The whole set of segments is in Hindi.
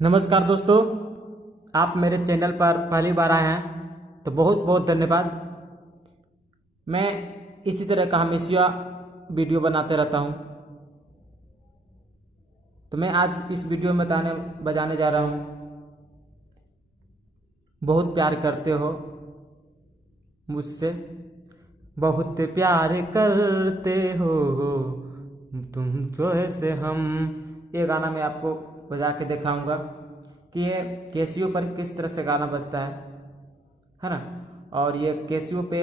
नमस्कार दोस्तों, आप मेरे चैनल पर पहली बार आए हैं तो बहुत बहुत धन्यवाद। मैं इसी तरह का हमेशा वीडियो बनाते रहता हूं। तो मैं आज इस वीडियो में बजाने जा रहा हूं। बहुत प्यार करते हो मुझसे, बहुत प्यार करते हो तुम जो ऐसे हम। ये गाना मैं आपको बजा के दिखाऊंगा कि ये कैसियो पर किस तरह से गाना बजता है ना। और ये कैसियो पे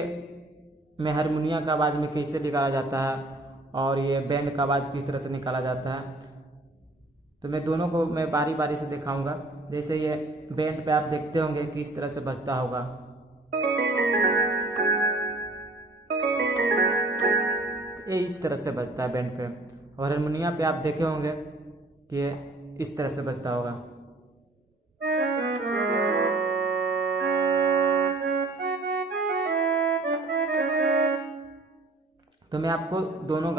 में हारमोनिया का आवाज़ में कैसे निकाला जाता है और ये बैंड का आवाज़ किस तरह से निकाला जाता है। तो मैं दोनों को मैं बारी बारी से दिखाऊंगा। जैसे ये बैंड पे आप देखते होंगे किस तरह से बजता होगा। ये इस तरह से बजता है बैंड पे, और हारमोनिया पे आप देखे होंगे कि ये इस तरह से बजता होगा। तो मैं आपको दोनों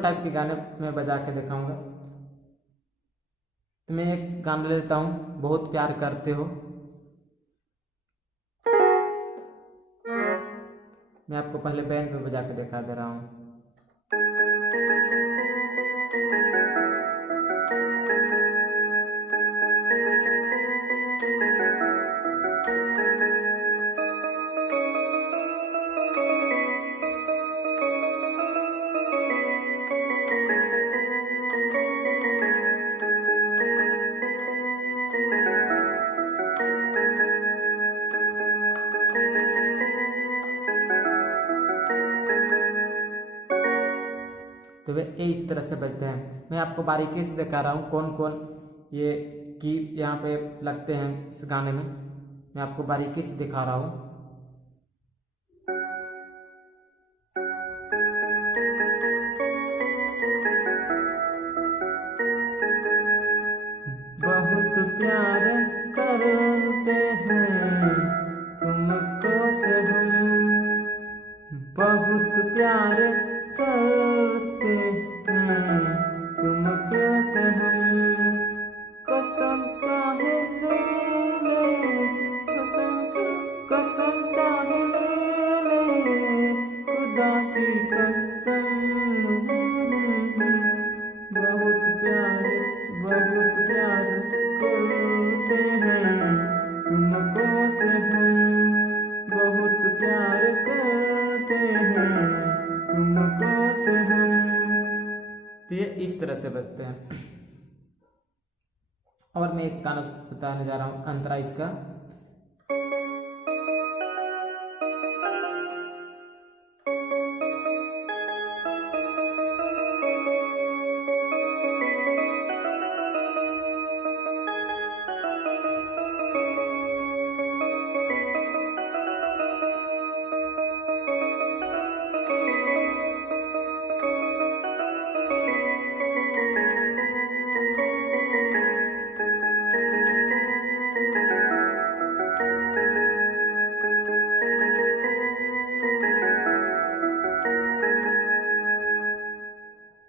टाइप के गाने में बजा के दिखाऊंगा। तो मैं एक गाना लेता हूँ, बहुत प्यार करते हो। मैं आपको पहले बैंड पे बजा के दिखा दे रहा हूँ। तो वे इस तरह से बजते हैं। मैं आपको बारीकी से दिखा रहा हूँ कौन कौन ये की यहाँ पे लगते हैं इस गाने में। मैं आपको बारीकी से दिखा रहा हूँ। बहुत प्यार करते हैं तुमको से हम, बहुत प्यार करते हैं तुमको से हम। कसम चाहे ले ले, कसम चाहे ले ले, खुदा की कसम। बहुत प्यार करते हैं तुमको से हम, बहुत प्यार करते हैं तुमको से हम। तो ये इस तरह से बजते हैं। और मैं एक गाना बताने जा रहा हूँ अंतरा इसका।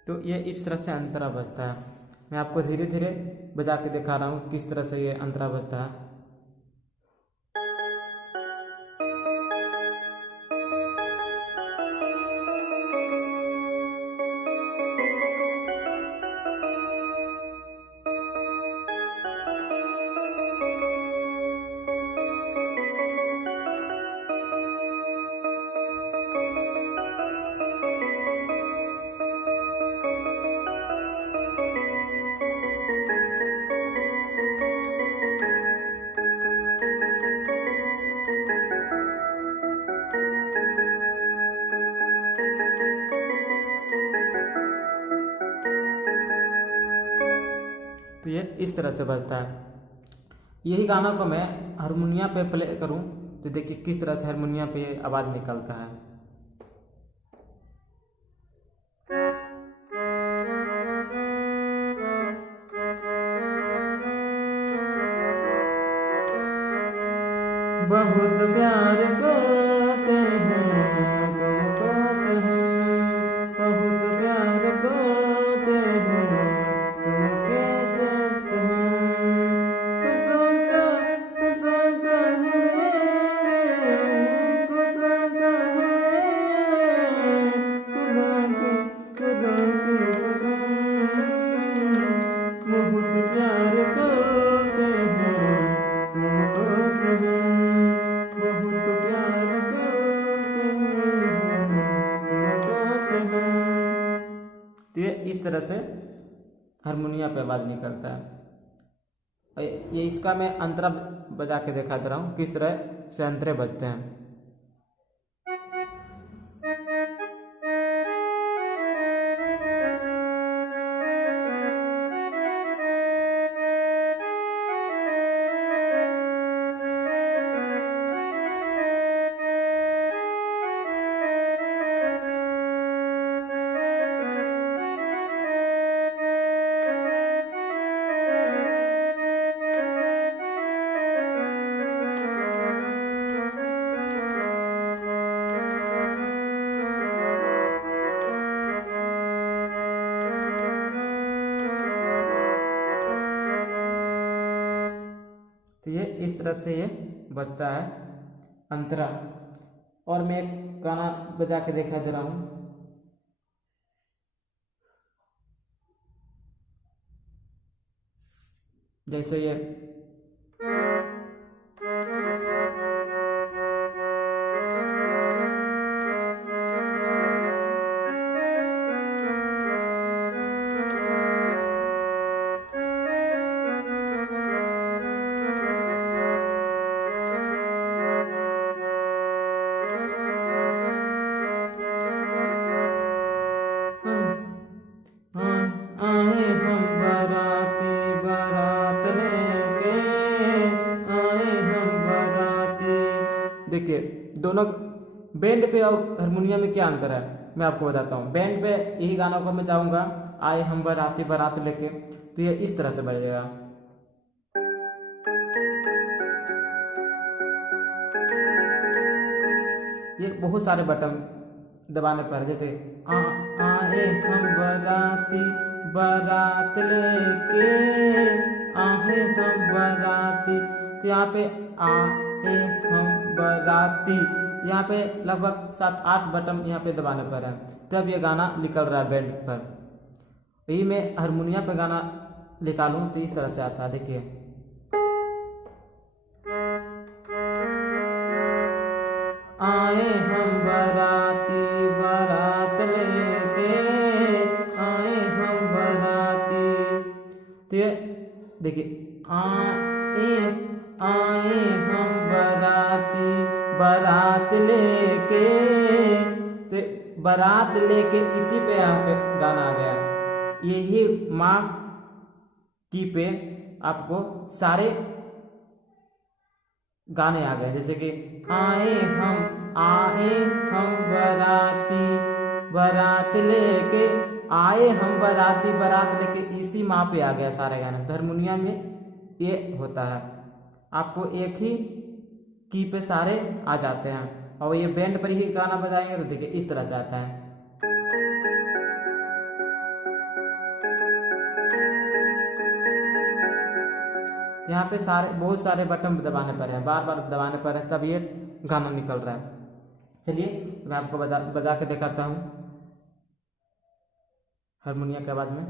तो ये इस तरह से अंतरा बजता है। मैं आपको धीरे धीरे बजा के दिखा रहा हूँ किस तरह से ये अंतरा बजता है। तो ये इस तरह से बजता है। यही गाना को मैं हारमोनिया पे प्ले करूं तो देखिए किस तरह से हारमोनिया पे आवाज़ निकलता है। बहुत प्यार करते हैं तुमको से हम, बहुत प्यार करते हैं तुमके से हम। हारमोनिया पे आवाज़ निकलता है। और ये इसका मैं अंतरा बजा के दिखा दे रहा हूँ किस तरह से अंतरे बजते हैं। तो ये इस तरह से ये बजता है अंतरा। और मैं एक गाना बजा के दिखा दे रहा हूँ। जैसे ये आए हम बाराती बारात लेके, आए हम बाराती। देखिए दोनों बैंड पे और हारमोनियम में क्या अंतर है मैं आपको बताता हूँ। बैंड पे यही गाना को मैं चाहूँगा आए हम बाराती बारात लेके, तो ये इस तरह से बजेगा। ये बहुत सारे बटन दबाने पर, जैसे आए हम बाराती बारात लेके, आए हम बाराती। तो यहाँ पे आए हम बाराती, यहाँ पे लगभग 7-8 बटन यहाँ पे दबाने पर है, तब ये गाना निकल रहा है बैंड पर। यही मैं हारमोनिया पे गाना निकालूं तो इस तरह से आता है। देखिए आए हम बाराती बारात लेके, आए हम बाराती। तो ये देखिए आए हम बाराती बारात लेके, तो बारात लेके इसी पे यहाँ पे गाना आ गया। यही माँ की पे आपको सारे गाने आ गए, जैसे कि आए हम बाराती बारात लेके, आए हम बाराती बारात लेके, इसी माँ पे आ गया सारे गाने। तो हारमोनियम में ये होता है, आपको एक ही की पे सारे आ जाते हैं। और ये बैंड पर ही गाना बजाएंगे तो देखिए इस तरह से आता है। यहाँ पे बहुत सारे बटन दबाने पर है, बार बार दबाने पर है, तब ये गाना निकल रहा है। चलिए मैं आपको बजा के दिखाता हूँ हारमोनिया के आवाज में।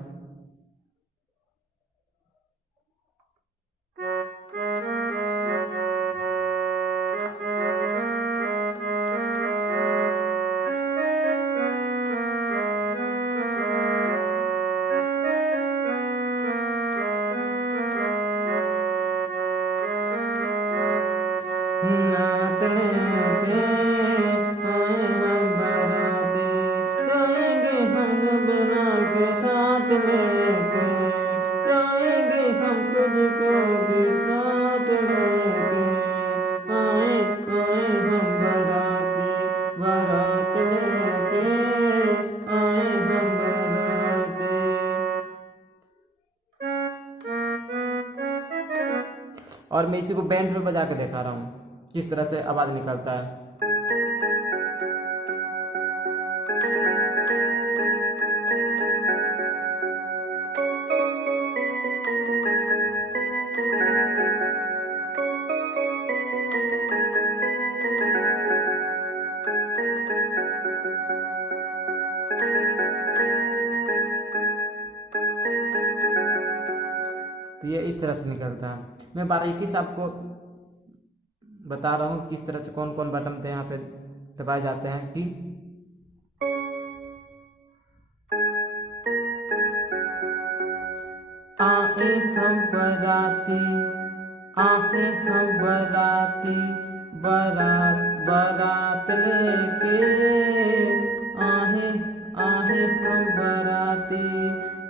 नात लेके आए हम बाराती, गाएंगे हम बना के साथ लेके, गाएंगे हम तुझको भी साथ लेके, आए हम बाराती बारात लेके, आए हम बाराती। और मैं इसी को बैंड में बजा के दिखा रहा हूँ किस तरह से आवाज निकलता है। तो ये इस तरह से निकलता है। मैं बारीकी से आपको बता रहा हूँ किस तरह से कौन कौन बटन थे यहाँ पे दबाए जाते हैं। कि आए हम बराती, आए हम बराती, बारात बारात लेके, आए आए हम बराती,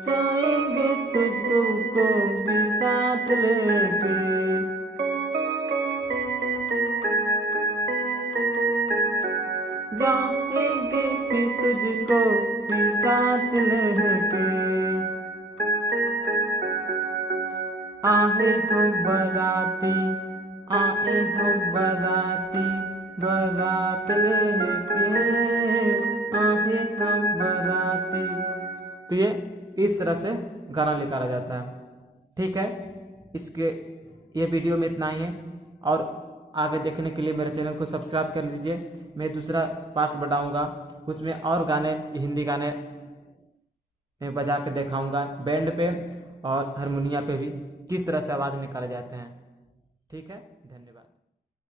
जाएंगे तुझको भी साथ लेके। जाएंगे भी तुझको भी साथ लेके, आए हम बराती, आए हम बराती, बारात लेके, आए हम बराती। तो ये इस तरह से गाना निकाला जाता है। ठीक है, इसके ये वीडियो में इतना ही है, और आगे देखने के लिए मेरे चैनल को सब्सक्राइब कर लीजिए। मैं दूसरा पार्ट बनाऊंगा, उसमें और गाने, हिंदी गाने मैं बजा के दिखाऊंगा, बैंड पे और हारमोनिया पे भी किस तरह से आवाज़ निकाले जाते हैं। ठीक है।